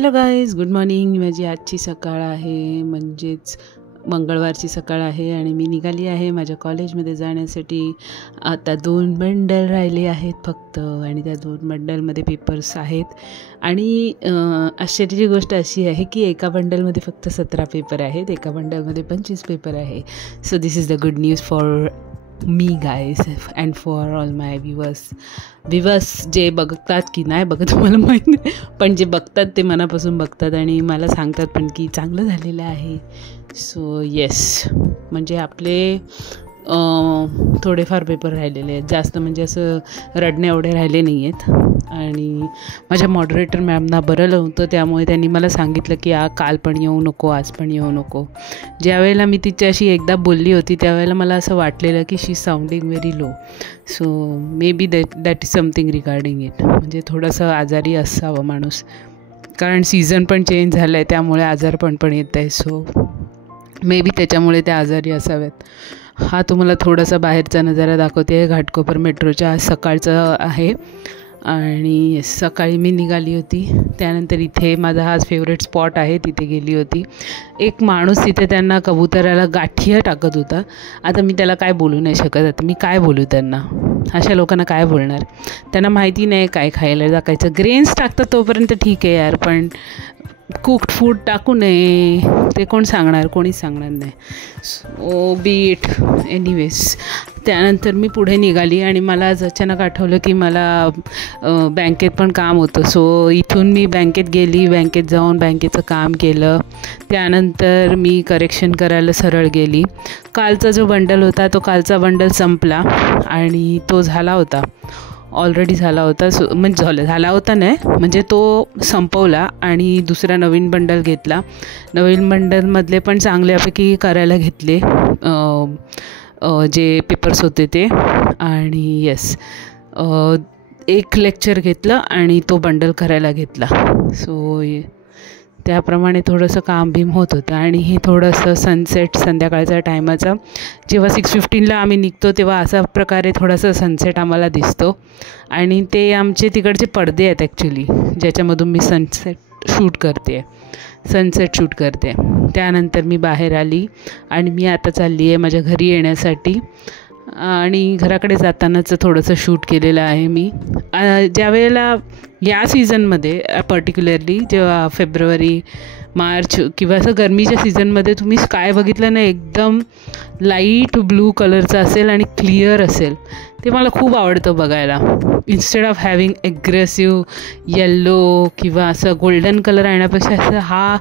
Hello guys, good morning. माझी आजची सकाळ आहे, म्हणजेच मंगळवारची सकाळ आहे आणि मी निघाली आहे माझ्या कॉलेजमध्ये जाण्यासाठी. आता 2 बंडल राहिले आहेत फक्त आणि त्या 2 बंडलमध्ये पेपर्स आहेत. आणि आश्चर्याची गोष्ट अशी आहे की एका बंडलमध्ये फक्त 17 पेपर आहेत, एका बंडलमध्ये 25 पेपर आहे. So this is the good news for me guys and for all my viewers जे बघतात की नाही बघत मला माहीत नाही, पण जे बघतात ते मनापासून बघतात आणि मला सांगतात पण की चांगलं झालेलं आहे. सो येस, म्हणजे आपले थोडेफार पेपर राहिलेले आहेत, जास्त म्हणजे असं रडणे एवढे राहिले नाही आहेत. आणि माझ्या मॉडरेटर मॅमना बरं नव्हतं, त्यामुळे त्यांनी मला सांगितलं की काल पण येऊ नको, आज पण येऊ नको. ज्यावेळेला मी तिच्याशी एकदा बोलली होती त्यावेळेला मला असं वाटलेलं की she sounding very low. So maybe that is something regarding it, म्हणजे थोडंसं आजारी असावं माणूस, कारण सीझन पण चेंज झालं आहे त्यामुळे आजारपण पण येत आहे. सो मे बी त्याच्यामुळे त्या आजारी असाव्यात. हा तुम्हाला थोडासा बाहेरचा नजारा दाखवते, घाटकोपर मेट्रोच्या आज सकाळचं आहे. आणि सकाळी मी निघाली होती, त्यानंतर इथे माझा हाच फेवरेट स्पॉट आहे, तिथे गेली होती. एक माणूस तिथे त्यांना कबुतराला गाठीया टाकत होता. आता मी त्याला काय बोलू नाही शकत, आता मी काय बोलू त्यांना, अशा लोकांना काय बोलणार. त्यांना माहिती नाही काय खायला टाकायचं. ग्रेन्स टाकतात तोपर्यंत ठीक आहे यार, पण कुक्ड फूड टाकू नये, ते कोण सांगणार, कोणीच सांगणार नाही. So B it anyways. त्यानंतर मी पुढे निघाली आणि मला आज अचानक आठवलं की मला बँकेत पण काम होतं. सो इथून मी बँकेत गेली, बँकेत जाऊन बँकेचं काम केलं. त्यानंतर मी करेक्शन करायला सरळ गेली. कालचा जो बंडल होता तो कालचा बंडल संपला आणि तो झाला होता, ऑलरेडी झाला होता. म्हणजे झाला होता नाही, म्हणजे तो संपवला आणि दुसरा नवीन बंडल घेतला. नवीन बंडलमधले पण चांगल्यापैकी करायला घेतले जे पेपर्स होते ते. आणि येस, एक लेक्चर घेतलं आणि तो बंडल करायला घेतला. सो त्याप्रमाणे थोडंसं काम भीम होत होतं. आणि हे थोडंसं सनसेट संध्याकाळच्या टायमाचा, जेव्हा 6:15ला आम्ही निघतो तेव्हा असा प्रकारे थोडासा सनसेट आम्हाला दिसतो. आणि ते आमचे तिकडचे पडदे आहेत ॲक्च्युली, ज्याच्यामधून मी सनसेट शूट करते. त्यानंतर मी बाहेर आली आणि मी आता चालली आहे माझ्या घरी येण्यासाठी. आणि घराकडे जातानाचं थोडंसं शूट केलेलं आहे मी. ज्यावेळेला या सीझनमध्ये पर्टिक्युलरली जेव्हा फेब्रुवारी मार्च किंवा असं गरमीच्या सीझनमध्ये तुम्ही स्काय बघितलं ना, एकदम लाईट ब्लू कलरचं असेल आणि क्लिअर असेल, ते मला खूप आवडतं बघायला. Instead of having aggressive yellow किंवा असं गोल्डन कलर आणण्यापेक्षा असं हा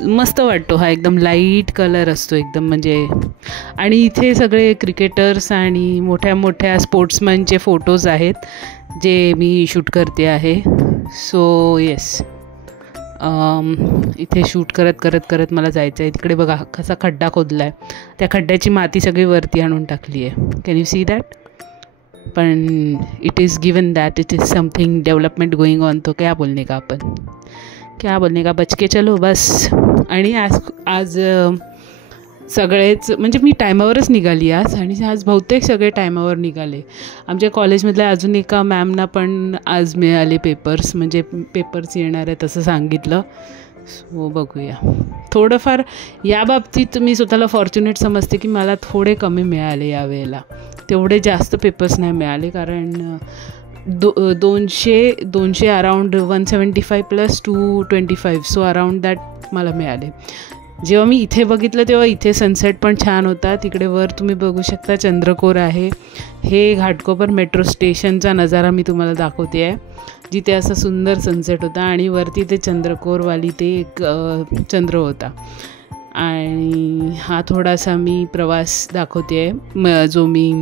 मस्त वाटतो, हा एकदम लाईट कलर असतो एकदम म्हणजे. आणि इथे सगळे क्रिकेटर्स आणि मोठ्या मोठ्या स्पोर्ट्समनचे फोटोज आहेत जे मी शूट करते आहे. सो येस, इथे शूट करत मला जायचं आहे. तिकडे बघा कसा खड्डा खोदला आहे, त्या खड्ड्याची माती सगळी वरती आणून टाकली आहे. Can you see that? पण it is given that it is something development going on. तो क्या बोलने का बच के चलो बस. आणि आज सगळेच म्हणजे मी टायमावरच निघाली आज, आणि आज बहुतेक सगळे टायमावर निघाले. आमच्या कॉलेजमधल्या अजून एका मॅमना पण आज मिळाले पेपर्स, म्हणजे पेपर्स येणार आहेत असं सांगितलं. सो बघूया. थोडंफार या बाबतीत मी स्वतःला फॉर्च्युनेट समजते की मला थोडे कमी मिळाले यावेळेला, तेवढे जास्त पेपर्स नाही मिळाले, कारण 200 अराउंड 175 + 225, सो अराउंड दॅट मला मिळाले. जेव्हा मी इथे बघितलं तेव्हा इथे सनसेट पण छान होता. तिकडे वर तुम्ही बघू शकता चंद्रकोर आहे. हे घाटकोपर मेट्रो स्टेशनचा नजारा मी तुम्हाला दाखवते आहे, जिथे असं सुंदर सनसेट होता आणि वरती ते चंद्रकोरवाली ते एक चंद्र होता. आणि हा थोडासा मी प्रवास दाखवते आहे जो मी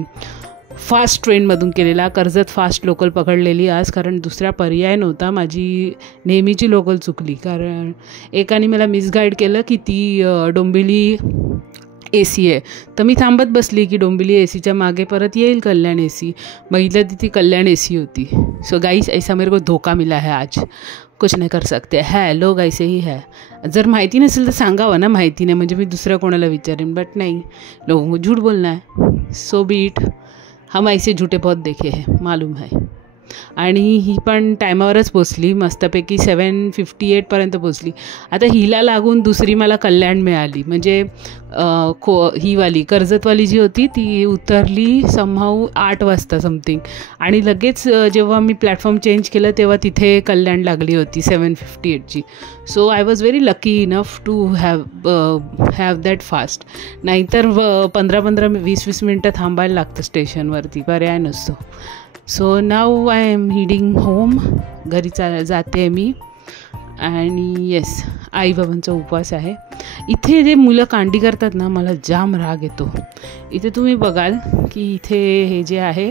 फास्ट ट्रेनमधून केलेला. कर्जत फास्ट लोकल पकडलेली आज, कारण दुसरा पर्याय नव्हता. माझी नेहमीची लोकल चुकली, कारण एकाने मला मिसगाईड केलं की ती डोंबिवली AC आहे. तर मी थांबत बसली की डोंबिवली ACच्या मागे परत येईल कल्याण AC. बघितलं ती कल्याण AC होती. सो गाइस, ऐसा मेरे को धोका मिला है आज, कुछ नहीं कर सकते है, लोग ऐसे ही है. जर माहिती नसेल तर सांगावं ना, माहिती नाही म्हणजे मी दुसऱ्या कोणाला विचारेन, बट नाही, लोगों को झूठ बोलना है. So B it. हम ऐसे झूठे बहुत देखे हैं, मालूम है. आणि ही पण टायमावरच पोचली, मस्तपैकी 7:58पर्यंत पोचली. आता हिला लागून दुसरी मला कल्याण मिळाली, म्हणजे हीवाली कर्जतवाली जी होती ती उतरली समहाऊ 8 वाजता समथिंग, आणि लगेच जेव्हा मी प्लॅटफॉर्म चेंज केलं तेव्हा तिथे कल्याण लागली होती 7:58ची. So I was very lucky enough to have that fast. नाहीतर 15-20 मिनटं थांबायला लागतं स्टेशनवरती, पर्याय नसतो. So now I am heading home, घरी जाते मी. आणि येस, आईबाबांचा उपवास आहे. इथे जे मुलं कांडी करतात ना, मला जाम राग येतो. इथे तुम्ही बघाल की इथे हे जे आहे,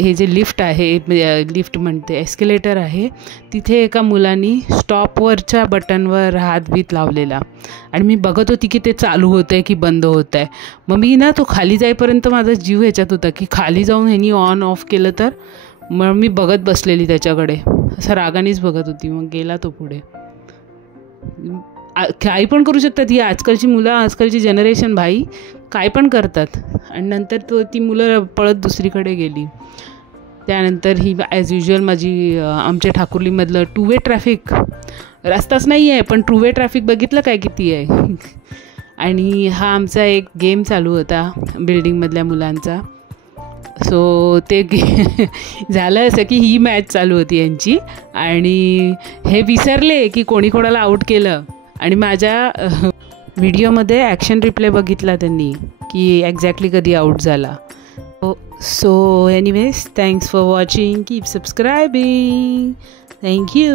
हे जे लिफ्ट आहे, लिफ्ट म्हणते एस्केलेटर आहे, तिथे एका मुलांनी स्टॉपवरच्या बटनवर हात लावलेला, आणि मी बघत होती की ते चालू होतं आहे की बंद होतं आहे. मग मी ना तो खाली जाईपर्यंत माझा जीव ह्याच्यात होता की खाली जाऊन ह्यांनी ऑन ऑफ केलं तर. मग मी बघत बसलेली त्याच्याकडे, असं रागानेच बघत होती. मग गेला तो पुढे. काही पण करू शकतात ही आजकालची मुलं, आजकालची जनरेशन भाई, काय पण करतात. आणि नंतर ती मुलं पळत दुसरीकडे गेली. त्यानंतर ही ॲज युजल माझी आमच्या ठाकुर्लीमधलं 2 वे ट्रॅफिक, रस्ताच नाही आहे पण 2 वे ट्रॅफिक बघितलं काय किती आहे. आणि हा आमचा एक गेम चालू होता बिल्डिंगमधल्या मुलांचा. सो ते झालं असं की ही मॅच चालू होती यांची, आणि हे विसरले की कोणी कोणाला आऊट केलं. आणि माझ्या व्हिडिओमध्ये ॲक्शन रिप्ले बघितला त्यांनी की एक्झॅक्टली कधी आऊट झाला. So anyways, thanks for watching. Keep subscribing. Thank you.